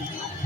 Krishna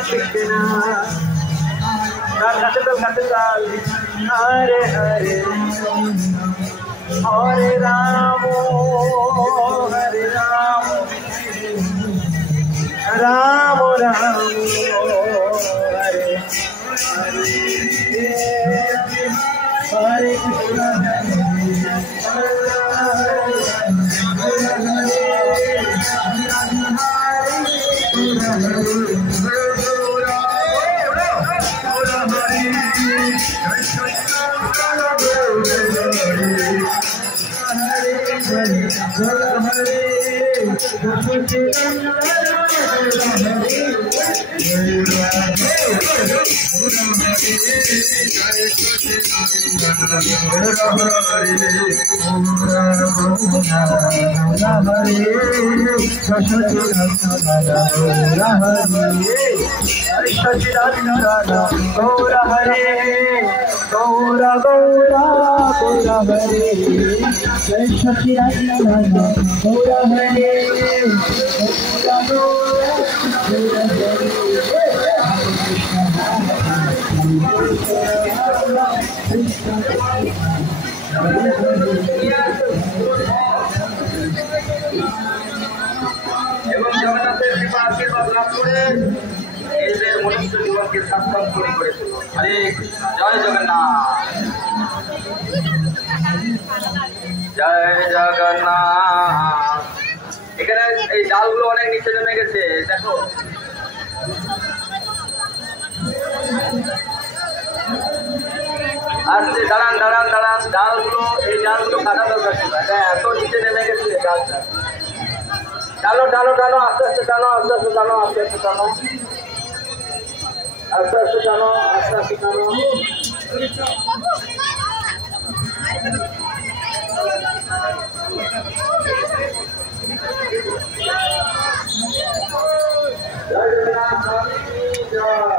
Krishna Hare Hare Ram Krishna Krishna Hare Hare Hare Ramo Hare Ramo Ramo Ramo Hare Hare Krishna जय जगन्नाथ जय जगन्नाथ এখানে এই ডালগুলো অনেক নিচে নেমে গেছে দেখো আস্তে দাঁড়ান দাঁড়ান দাঁড়ান ডালগুলো এই ডালগুলো কাটা দরকার ছিল এটা এত নিচে নেমে গেছে ডালটা টানো টানো টানো আস্তে আস্তে টানো আস্তে আস্তে টানো আস্তে আস্তে টানো আস্তে আস্তে টানো আস্তে আস্তে টানো चलो